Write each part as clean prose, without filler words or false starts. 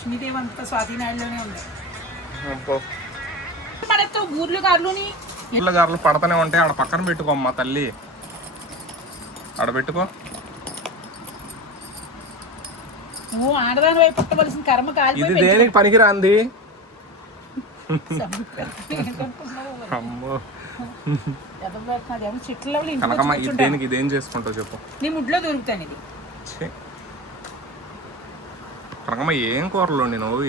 లక్ష్మీదేవి అంతా స్వాతినాడులోనే ఉంది. పడతావు ఊర్లు గారులోని ఊర్ల గారులు పడతానే ఉంటాయి. ఆడ పక్కన పెట్టుకోమ్మా తల్లి, ఆడ పెట్టుకో. నువ్వు ఆడదాని వైపు పుట్టవలసిన కర్మ కాలి. ఇది దేనికి పనికిరాంది? అమ్మో కనకమ్మ, ఇది దేనికి? ఇదేం చేసుకుంటావు చెప్పు. నీ ముడ్లో దొరుకుతాను ఇది. కనకమ్మ ఏం కూరలు నువ్వు?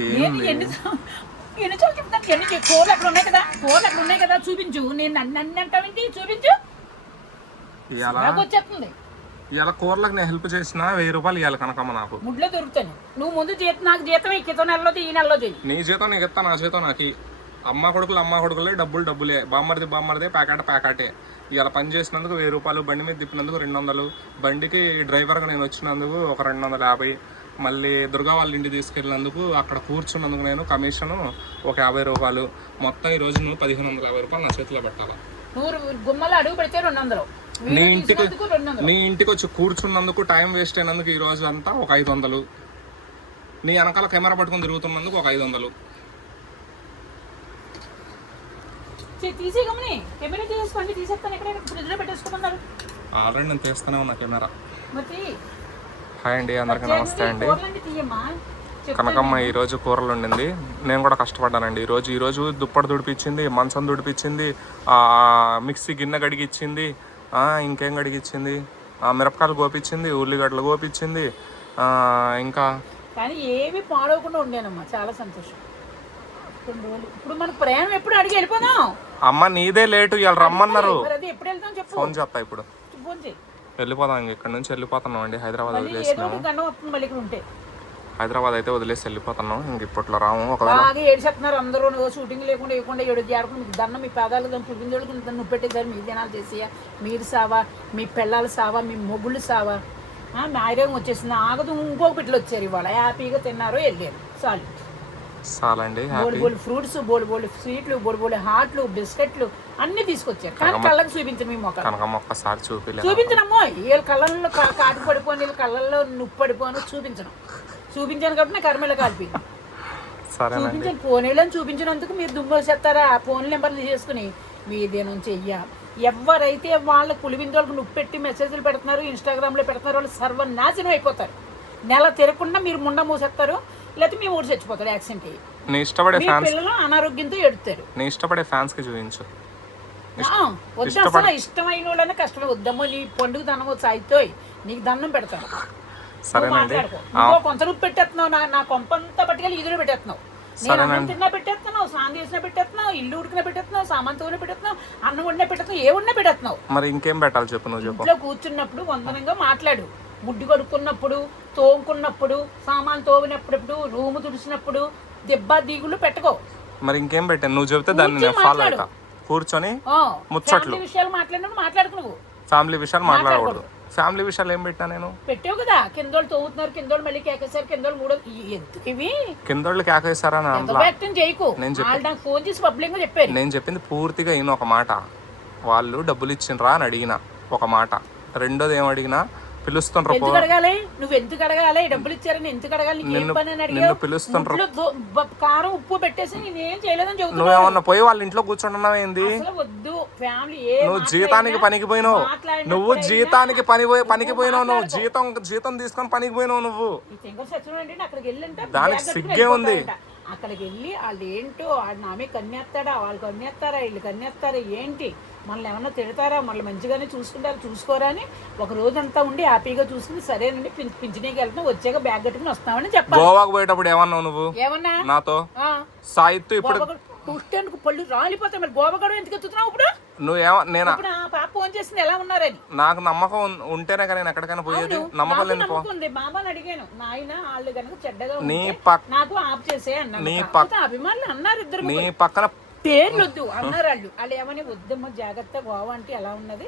ఎన్నిసార్లు చెప్తాను, ఎన్ని కూరలు అక్కడ ఉన్నాయి కదా, కూరలు అక్కడ ఉన్నాయి కదా, చూపించు. నేను నన్ను అంటావేంటి? చూపించు. వచ్చేస్తుంది ఇలా కూరలకు నేను హెల్ప్ చేసిన 1000 రూపాయలు ఇవ్వాలి కనకమ్మ నాకు. ముడ్లో దొరుకుతాను. నువ్వు ముందు నాకు జీతం ఇక్కితో నెలలో ఈ నెలలో చేయి. నీ జీతం నీకు ఇస్తా, నా జీతం నాకు. అమ్మ కొడుకులే, డబ్బులే. బామ్మర్దే ప్యాకెటే. ఇలా పని చేసినందుకు 1000 రూపాయలు, బండి మీద తిప్పినందుకు 200, బండికి డ్రైవర్గా నేను వచ్చినందుకు ఒక 250, మళ్ళీ దుర్గా వాళ్ళ ఇంటికి తీసుకెళ్ళినందుకు అక్కడ కూర్చున్నందుకు నేను కమిషను ఒక 50 రూపాయలు. మొత్తం ఈరోజు నువ్వు 1550 రూపాయలు నా చేతిలో పెట్టాలా. గుమ్మలో అడుగు పెడితే 200. నీ ఇంటికి వచ్చి కూర్చున్నందుకు, టైం వేస్ట్ అయినందుకు ఈ రోజు అంతా ఒక 500. నీ వెనకాల కెమెరా పట్టుకుని తిరుగుతున్నందుకు ఒక 500. ఆల్రెడీ నేను తీస్తూనే ఉన్నా కెమెరా. హాయ్ అండి, అందరికీ నమస్తే అండి. కనకమ్మ ఈరోజు కూరలు వండింది. నేను కూడా కష్టపడ్డానండి ఈరోజు దుప్పటి దుడిపించింది, మంచం దుడిపించింది, మిక్సీ గిన్నె గడిగిచ్చింది, ఇంకేం గడిగిచ్చింది, మిరపకాయలు కోపించింది, ఉల్లిగడ్డలు కోపించింది, ఇంకా కానీ ఏమి పాడవకుండా ఉండానమ్మా. చాలా సంతోషం. ఇప్పుడు మనకు ప్రయాణం ఎప్పుడు అడిగి వెళ్ళిపోదాం. అమ్మ నీదే లేటు, ఇవాళ రమ్మన్నారు. ఎప్పుడు వెళ్తాం చెప్పు. ఫోన్ చేస్తా ఇప్పుడు. వెళ్ళిపోదాం, ఇక్కడ నుంచి వెళ్ళిపోతున్నాం అండి. హైదరాబాద్ వదిలేసినాము. హైదరాబాద్ అయితే వదిలేసి వెళ్ళిపోతున్నాం. ఇంక ఇప్పట్లో రాము. బాగా ఏడ్చేస్తున్నారు అందరూ. షూటింగ్ లేకుండా ఇవ్వకుండా మీకు దండం, మీ పాదాలు దాన్ని పుట్టిందోళ్ళకి నువ్వు పెట్టేదారు. మీ దినాలు చేసి మీరు సావా, మీ పిల్లలు సావా, మీ మొగుళ్ళు సావా. ఆరోగ్యం వచ్చేసింది, ఆగదు. ఇంకొక పిల్లలు వచ్చారు ఇవాళ, హ్యాపీగా తిన్నారు, వెళ్ళారు. చాలండి. బోల్ ఫ్రూట్స్, బోల్ స్వీట్లు, బోల్ హాట్లు, బిస్కెట్లు అన్ని తీసుకొచ్చారు. కానీ కళ్ళకి చూపించను. మీ మొక్క ఒక్కసారి చూపించనమ్మో. వీళ్ళ కళ్ళల్లో కాటు పడిపోను, వీళ్ళ కళ్ళల్లో నుప్పు పడిపోను. చూపించాను కాబట్టి నా కర్మలో కలిపి చూపించాను. ఫోన్లను చూపించినందుకు మీరు దుమ్మేసేస్తారా? ఆ ఫోన్ నెంబర్లు చేసుకుని మీదే నుంచి ఎవరైతే వాళ్ళ కులివింది వాళ్ళకి నువ్వు పెట్టి మెసేజ్లు పెడుతున్నారు, ఇన్స్టాగ్రామ్లో పెడుతున్నారు, వాళ్ళు సర్వనాశనం అయిపోతారు. నెల తిరగకుండా మీరు ముండ మూసేస్తారు, లేకపోతే మీ ఊరు చచ్చిపోతారు. యాక్సిడెంట్ అయ్యి పిల్లలు అనారోగ్యంతో ఎడుతారు. నీ ఇష్టపడే ఫ్యాన్స్ కి చూపించు. వద్దు, అసలు ఇష్టమైన వాళ్ళనే కష్టమే. వద్దమ్మో, నీ పండుగ దండం సాయితో నీకు దండం పెడతాను. కొంత రూపు పెట్టేస్తున్నావు, నా కొంపంతా పట్టుకెళ్ళి ఇదిలో పెట్టేస్తున్నావు. నేను అన్నం తిన్నా పెట్టేస్తున్నావు, స్నానం చేసినా పెట్టేస్తున్నావు, ఇల్లు ఉడికినా పెట్టేస్తున్నావు, సామాన్తో పెట్టేస్తున్నావు, అన్నం వండినా పెట్టేస్తున్నావు, ఏ వండినా పెట్టేస్తున్నావు. మరి ఇంకేం పెట్టాలి చెప్పు. నువ్వు ఇంట్లో కూర్చున్నప్పుడు వందనంగా మాట్లాడు. ముడ్డు కడుక్కున్నప్పుడు, తోముకున్నప్పుడు, సామాన్ తోమినప్పుడు, రూము తుడిచినప్పుడు దెబ్బ దిగులు పెట్టుకో. మరి ఇంకేం పెట్టాను నువ్వు చెప్తే దాన్ని నేను ఫాలో అవుతా. కూర్చొని ముచ్చట్లు విషయాలు మాట్లాడుకు. నువ్వు ఫ్యామిలీ విషయాలు మాట్లాడకూడదు. ఫ్యామిలీ విషయాలు ఏం పెట్టా నేను? పెట్టావు కదా, కిందోళ్ళు తోగుతున్నారు, కిందోళ్ళు మళ్ళీ కేకేసారు, కిందోళ్ళు మూడో ఇవి కిందోళ్ళు కేకేసారా? చేయకు. నాకు ఫోన్ చేసి పబ్లిక్ గా చెప్పారు. నేను చెప్పింది పూర్తిగా ఈయన ఒక మాట. వాళ్ళు డబ్బులు ఇచ్చిండ్రా అని అడిగిన ఒక మాట. రెండోది ఏం అడిగినా పిలుస్తుండ్రు. ఎందుకు అడగాలి? నువ్వు ఎందుకు అడగాలి? డబ్బులు ఇచ్చారని ఎందుకు అడగాలి? నిన్ను పిలుస్తుండ్రు. కారం ఉప్పు పెట్టేసి నేనేం చేయలేదని చెబుతున్నా. నువ్వేమన్నా పోయి వాళ్ళ ఇంట్లో కూర్చుంటున్నావు ఏంది? వద్దు. ఫ్యామిలీ నువ్వు జీతానికి పనికి పోయినావు. నువ్వు జీతానికి పనికి పోయినావు. నువ్వు జీతం తీసుకొని పనికి పోయినావు. నువ్వు అక్కడికి వెళ్ళంటే దానికి సిగ్గే ఉంది. అక్కడికి వెళ్ళి వాళ్ళు ఏంటో, నామే కన్నేస్తాడా, వాళ్ళు కన్నేస్తారా, వీళ్ళు కన్నేస్తారా, ఏంటి మనల్ని ఏమన్నా తిడతారా, మళ్ళీ మంచిగానే చూసుకుంటారా, చూసుకోరా అని ఒక రోజంతా ఉండి హ్యాపీగా చూసుకుని సరేనండి పింఛనీకి వెళ్తాం, వచ్చాక బ్యాగ్ కట్టుకుని వస్తామని చెప్పాలి. గోవాకు పోయేటప్పుడు ఏమన్నావు నువ్వు? ఏమన్నా నాతో సాయిత్తు ఇప్పుడు పుట్టానికి పళ్ళు రాలిపోతాయి. మరి గోవగడ ఎందుకు ఎత్తుతున్నావు ఇప్పుడు? నేను పాప ఫోన్ చేసింది ఎలా ఉన్నారని. నాకు నమ్మకం ఉంటేనే కదా నేను ఎక్కడికైనా పోయేది. నమ్మకం ఉంది. బాబాని అడిగాను, నాయన వాళ్ళు కనుక చెడ్డగా నాకు ఆఫ్ చేసే అన్నాను. అభిమానులు అన్నారు ఇద్దరు. నీ పక్కన పేర్లు వద్దు అన్నారు వాళ్ళు. వాళ్ళు ఏమని వద్దమ్మ జాగ్రత్త, గోవా అంటే ఎలా ఉన్నది,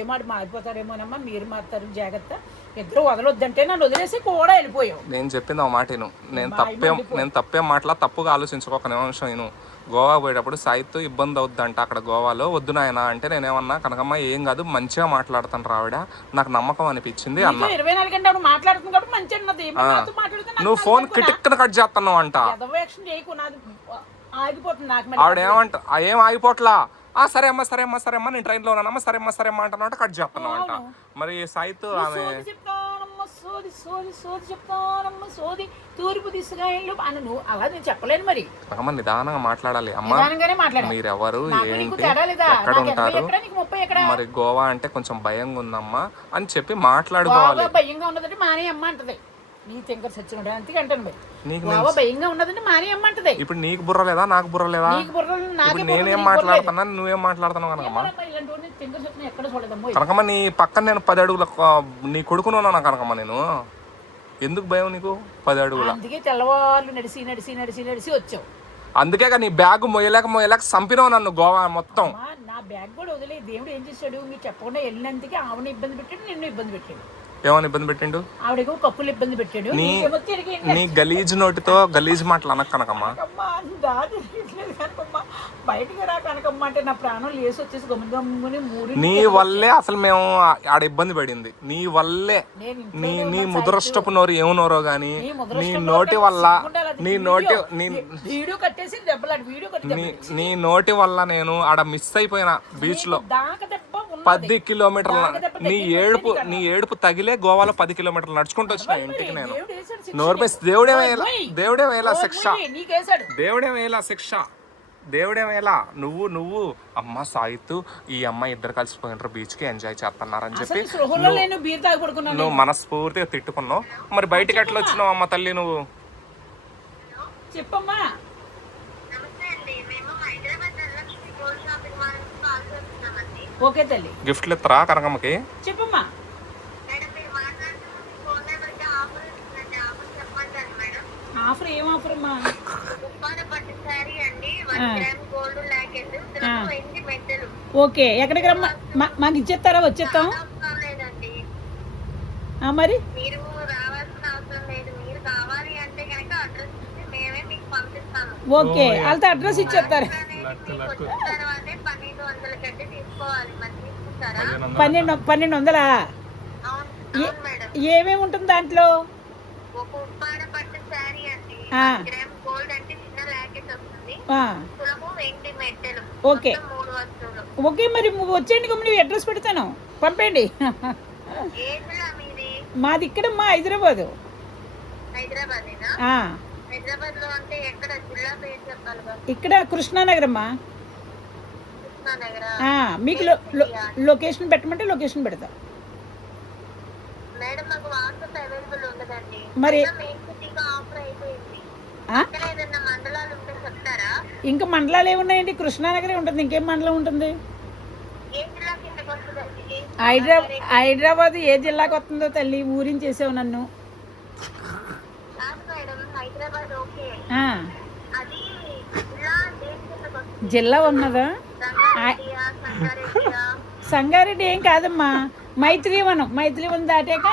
ఏమాడు మారిపోతారేమోనమ్మా, మీరు మారుతారు జాగ్రత్త, ఇద్దరు వదలొద్దంటే నన్ను వదిలేసి కూడా వెళ్ళిపోయావు. నేను చెప్పింది ఒక మాట విను. నేను తప్పేం మాటలా తప్పుగా ఆలోచించుకో, ఒక నిమిషం విను. గోవా పోయేటప్పుడు సాయితో ఇబ్బంది అవుద్దంట అక్కడ గోవాలో, వద్దు నాయన అంటే నేనేమన్నా, కనకమ్మ ఏం కాదు మంచిగా మాట్లాడతాను రావిడ, నాకు నమ్మకం అనిపించింది అన్న. 24 గంటలు మాట్లాడుతుంది కాబట్టి మంచి అన్నది. నువ్వు ఫోన్ కిటిక్కన కట్ చేస్తున్నావు అంట. ఆగిపోతుంది నాకు. ఆవిడ ఏమంట, ఏం ఆగిపోట్లా, సరే అమ్మా సరే అమ్మా సరే అమ్మా నేను ట్రైన్లో ఉన్నానమ్మా సరే అమ్మా సరే అమ్మా అంటున్నా అంటే కట్ చేస్తున్నావు అంట. మరి సాయితో ఆమె సోది తూర్పు దిశగా అని నువ్వు అలా నేను చెప్పలేను. మరి అమ్మ నిదానంగా మాట్లాడాలి. అమ్మ మీరెవరు, ఏంటి, ఎక్కడ ఉంటారు, మరి గోవా అంటే కొంచెం భయంగా ఉందమ్మా అని చెప్పి మాట్లాడుకోవాలి. భయంగా ఉన్నదంటే మానే అమ్మ అంటది. నీ తింకర్ సచ్చినోడు అంతే అంటాను. మరి భయంగా ఉన్నదంటే మానే అమ్మ అంటది. ఇప్పుడు నీకు బుర్ర లేదా నాకు బుర్ర లేదా? నేనేం మాట్లాడుతున్నాను నువ్వేం మాట్లాడుతున్నావు కనకమ్మ? కనకమ్మ నీ పక్కన నేను 10 అడుగుల నీ కొడుకును ఉన్నాను కనకమ్మ. నేను ఎందుకు భయం నీకు 10 అడుగుల? అందుకే తెల్లవాళ్ళు నడిచి నడిచి నడిచి నడిచి వచ్చావు. అందుకే నీ బ్యాగ్ మొయ్యలేక చంపినావు నన్ను గోవా మొత్తం. నా బ్యాగ్ కూడా వదిలే. దేవుడు ఏం చేశాడు, మీరు చెప్పకుండా వెళ్ళినందుకే ఆవిడ ఇబ్బంది పెట్టాడు, నిన్ను ఇబ్బంది పెట్టాడు. ఏమని ఇబ్బంది పెట్టిండు? ఆవిడకు కప్పులు ఇబ్బంది పెట్టాడు. నీ గలీజ్ నోటితో గలీజ్ మాటలు అనక కనకమ్మ. బయటికి రా కనకమ్మ అంటే నా ప్రాణం లేసి వచ్చేసి గమ్ముని మూడు. నీ వల్లే అసలు మేము ఆడ ఇబ్బంది పడింది, నీ వల్లే. నీ ముద్రష్టపు నోరు ఏం నోరో గానీ నీ నోటి వల్ల, నీ నోటి వల్ల నేను ఆడ మిస్ అయిపోయినా బీచ్ లో 10 కిలోమీటర్ల. నీ ఏడుపు తగిలే గోవాలో 10 కిలోమీటర్లు నడుచుకుంటూ వచ్చిన ఇంటికి నేను. నోరు దేవుడే వేలా శిక్ష, దేవుడే వేలా. నువ్వు అమ్మ సాయితు ఈ అమ్మాయి ఇద్దరు కలిసిపోయినారు బీచ్ కి ఎంజాయ్ చేస్తున్నారని చెప్పి నువ్వు మనస్ఫూర్తిగా తిట్టుకున్నావు. మరి బయటకి ఎట్లా వచ్చినావు అమ్మ తల్లి నువ్వు? చెప్పమ్మా. ఓకే తల్లి. గిఫ్ట్లు ఇస్తారా కనకమ్మకి? చెప్పమ్మా. ఆఫర్ ఏం ఆఫర్ అమ్మా? ఓకే ఎక్కడికి రమ్మా? మాకు ఇచ్చేస్తారా? వచ్చేస్తాం. మరి ఓకే వాళ్ళతో అడ్రస్ ఇచ్చేస్తారు. 1200. ఏమేమి ఉంటుంది దాంట్లో? ఓకే ఓకే మరి వచ్చేయండి, నువ్వు అడ్రస్ పెడతాను, పంపండి. మాది ఇక్కడమ్మా హైదరాబాద్. ఇక్కడ కృష్ణానగర్ అమ్మా. మీకు లొకేషన్ పెట్టమంటే లొకేషన్ పెడతా. మరి ఇంకా మండలాలు ఏమున్నాయండి? కృష్ణానగరే ఉంటుంది, ఇంకేం మండలం ఉంటుంది? హైదరాబాద్ ఏ జిల్లాకి వస్తుందో తల్లి, ఊరించేసావు నన్ను. జిల్లా ఉన్నదా? సంగారెడ్డి ఏం కాదమ్మా, మైత్రివనం దాటాక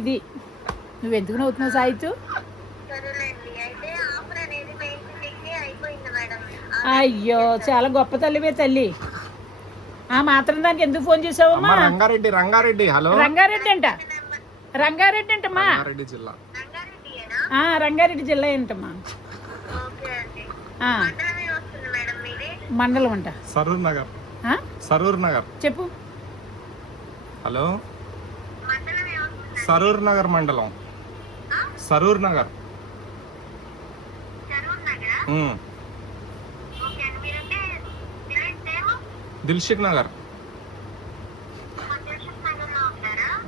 ఇది. నువ్వెందుకు నవ్వుతున్నావు సాయితు? అయ్యో చాలా గొప్ప తల్లివే తల్లి. ఆ మాత్రం దానికి ఎందుకు ఫోన్ చేసావమ్మా? రంగారెడ్డి. హలో రంగారెడ్డి అంటమ్మా. రంగారెడ్డి జిల్లా ఏంటమ్మా? మండలం అంట సరూర్ నగర్. చెప్పు. హలో సరూర్ నగర్ మండలం. సరూర్ నగర్. దిల్షుక్ నగర్.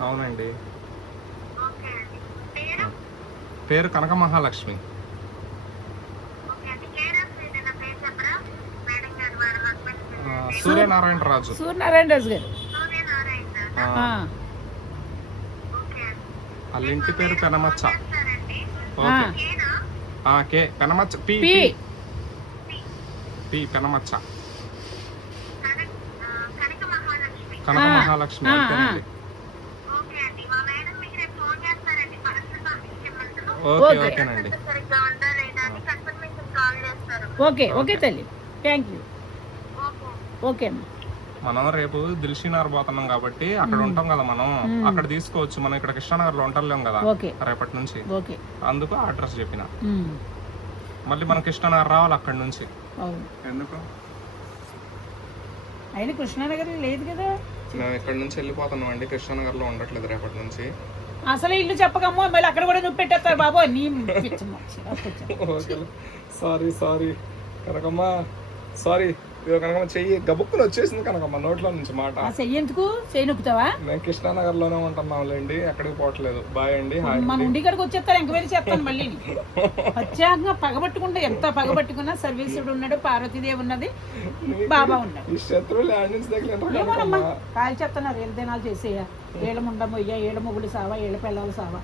అవునండి. పేరు కనక మహాలక్ష్మి. సూర్యనారాయణ రాజు గారు. వాళ్ళ ఇంటి పేరు పెనమచ్చ. ఓకే పెనమచ్చ. పి పెనమచ్చ. కనక మహాలక్ష్మి అంతేనండి. ఓకే ఓకేనండి. ఓకే ఓకే తల్లి, థ్యాంక్ యూ. ఓకే అమ్మా. మనం రేపు దిల్షీనగర్ పోతున్నాం కాబట్టి అక్కడ ఉంటాం కదా మనం, అక్కడ తీసుకోవచ్చు. మనం ఇక్కడ కృష్ణానగర్ లో ఉంటలేం కదా రేపటి నుంచి, అందుకు అడ్రస్ చెప్పిన. మళ్ళీ మనం కృష్ణానగర్ రావాలి అక్కడ నుంచి. ఎందుకు అయినా కృష్ణానగర్ లేదు కదా, మేము ఇక్కడ నుంచి వెళ్ళిపోతున్నాం అండి, కృష్ణానగర్ లో ఉండట్లేదు రేపటి నుంచి. అసలు ఇల్లు చెప్పకమ్మో, మళ్ళీ అక్కడ కూడా నువ్వు పెట్టేస్తారు బాబు. నీ sorry sorry Kanakamma, sorry Kanakamma. చెయ్యి గబుక్కులు వచ్చేసింది కనకమ్మ నోట్లో నుంచి మాట. చెయ్యి ఎందుకు, చెయ్యి నొక్కుతావా? మేము కృష్ణానగర్ లోనే ఉంటున్నాంలేండి, ఎక్కడికి పోవట్లేదు. బాయ్ అండి. మన ఉండి కాడికి వచ్చేస్తారు, ఎంక్వైరీ చేస్తాను మళ్ళీ. ప్రత్యేకంగా పగబట్టుకుంటే ఎంత పగబట్టుకున్నా సర్వీసుడు ఉన్నాడు, పార్వతీదేవి ఉన్నది, బాబా ఉన్నాడు. ఈ శత్రువులు కాల్ చెప్తున్నారు, ఏళ్ళ దినాలు చేసేయ, ఏళ్ళ ముండ మొయ్య, ఏళ్ళ మొగుడు సావా, ఏళ్ళ పిల్లలు సావా.